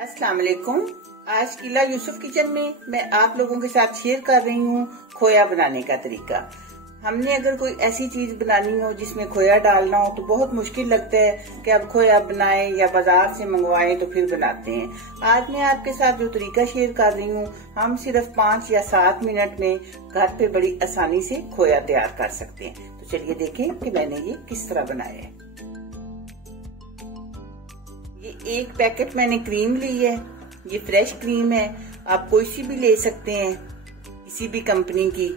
अस्सलाम वालेकुम। आज किला यूसुफ किचन में मैं आप लोगों के साथ शेयर कर रही हूँ खोया बनाने का तरीका। हमने अगर कोई ऐसी चीज बनानी हो जिसमें खोया डालना हो तो बहुत मुश्किल लगता है कि अब खोया बनाएं या बाजार से मंगवाएं तो फिर बनाते हैं। आज मैं आपके साथ जो तरीका शेयर कर रही हूँ, हम सिर्फ 5 या 7 मिनट में घर पे बड़ी आसानी से खोया तैयार कर सकते हैं। तो चलिए देखें कि मैंने ये किस तरह बनाया है। ये एक पैकेट मैंने क्रीम ली है। ये फ्रेश क्रीम है, आप कोई सी भी ले सकते हैं, किसी भी कंपनी की।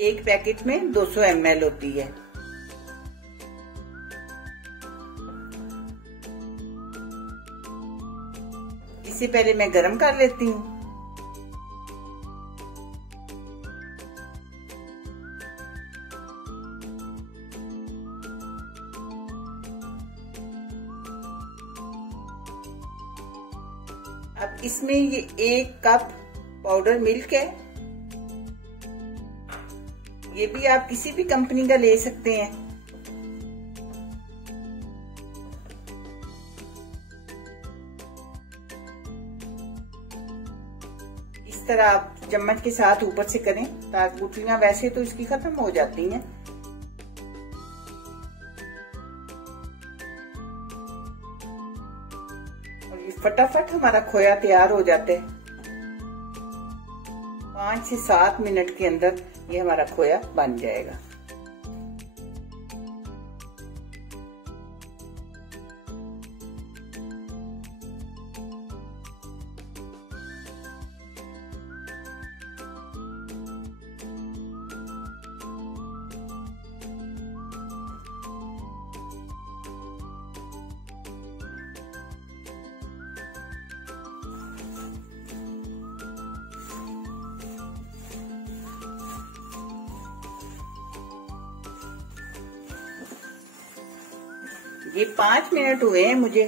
एक पैकेट में 200 ml होती है। इसे पहले मैं गरम कर लेती हूँ। अब इसमें ये 1 कप पाउडर मिल्क है। ये भी आप किसी भी कंपनी का ले सकते हैं। इस तरह आप चम्मच के साथ ऊपर से करें ताकि गुठलियां वैसे तो इसकी खत्म हो जाती हैं। और ये फटाफट हमारा खोया तैयार हो जाता है। 5 से 7 मिनट के अंदर ये हमारा खोया बन जाएगा। ये 5 मिनट हुए हैं मुझे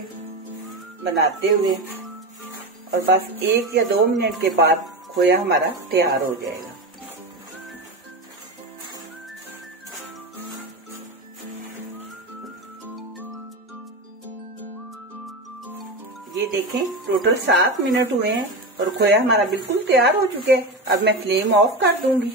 बनाते हुए, और बस 1 या 2 मिनट के बाद खोया हमारा तैयार हो जाएगा। ये देखें, टोटल 7 मिनट हुए हैं और खोया हमारा बिल्कुल तैयार हो चुके हैं। अब मैं फ्लेम ऑफ कर दूंगी।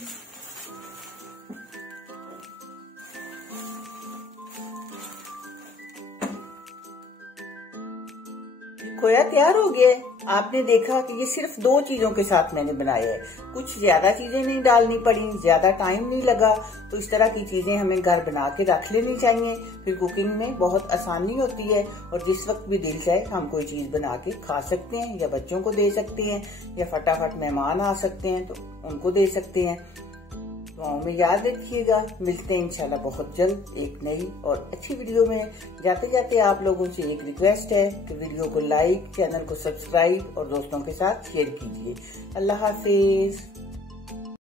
खोया तैयार हो गया है। आपने देखा कि ये सिर्फ 2 चीजों के साथ मैंने बनाया है। कुछ ज्यादा चीजें नहीं डालनी पड़ी, ज्यादा टाइम नहीं लगा। तो इस तरह की चीजें हमें घर बना के रख लेनी चाहिए, फिर कुकिंग में बहुत आसानी होती है। और जिस वक्त भी दिल चाहे हम कोई चीज बना के खा सकते हैं, या बच्चों को दे सकते हैं, या फटाफट मेहमान आ सकते हैं तो उनको दे सकते हैं। दुआओं में याद रखिएगा। मिलते हैं इंशाल्लाह बहुत जल्द एक नई और अच्छी वीडियो में। जाते जाते आप लोगों से एक रिक्वेस्ट है कि वीडियो को लाइक, चैनल को सब्सक्राइब और दोस्तों के साथ शेयर कीजिए। अल्लाह हाफिज।